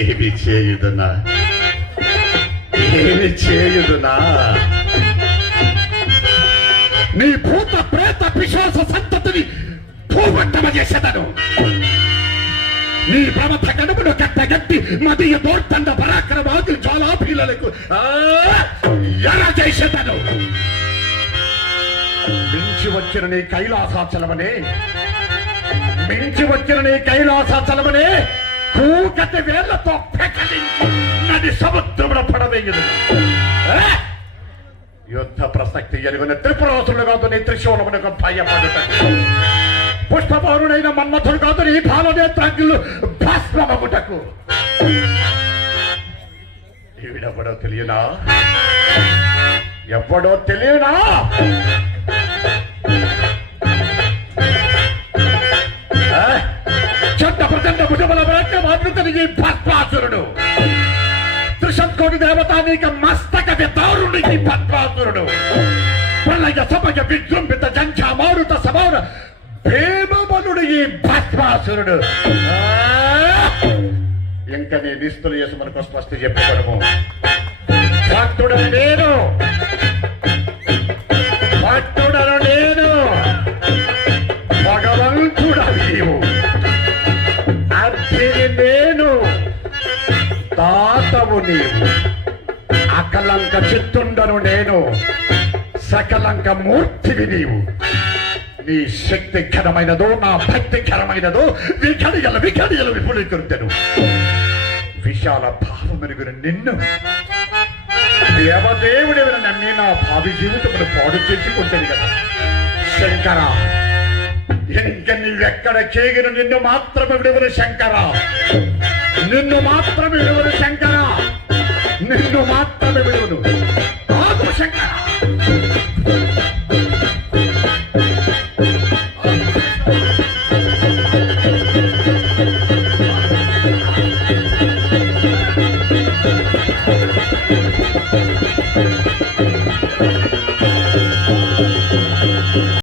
ఏమి చేయుదునా ఏమి చేయుదునా నీ భూత ప్రేత పిశాచ సంతతిని భూవంతమ చేసేదను నీ ప్రమథ గడుపును కట్టగట్టి మదియ దోర్తండ పరాక్రమాది జ్వాలాపీలకు ఎలా చేసేదను మించి వచ్చిన నీ కైలాసాచలమనే మించి వచ్చిన నీ కైలాసాచలమనే కూకటి వేళ్లతో పెకలించి నది సముద్రమున పడవేయదు యుద్ధ ప్రసక్తి ఎరుగున త్రిపురాసులు కాదు నీ త్రిశూలమునకు భయపడుట పుష్పపౌరుడైన మన్మథుడు కాదు నీ బాలనేత్రాగ్నులు భస్మమగుటకు ఈవిడెవడో తెలియనా ఎవడో తెలియనా చెడ్డ ప్రచండ భుజముల మాతృతనికి భస్మాసురుడు త్రిశంకోటి దేవత నీక మస్తక విదారునికి భస్మాసురుడు ప్రళయ సమయ విజృంభిత జంఝా మారుత సమాన భీమబలుడు ఈ భస్మాసురుడు ఇంకా నీ నిస్తులు చేసి మనకు స్పష్ట చెప్పుకోవడము భక్తుడను నేను భక్తుడను నేను భగవంతుడా నీవు అర్థిని నేను తాతవు నీవు అకలంక చిత్తుండను నేను సకలంక మూర్తివి నీవు నీ శక్తి ఘనమైనదో నా భక్తి ఘనమైనదో విఘడియలు విపులీకృతను విశాల భావమెరుగున నిన్ను దేవదేవుడి నమ్మి నా భావి జీవితమును పాడు చేసుకుంటాను కదా శంకర ఇంక నీవెక్కడ చేయగను నిన్ను మాత్రమే విడువరు శంకర నిన్ను మాత్రమే విడువరు శంకర నిన్ను మాత్రమే విడువను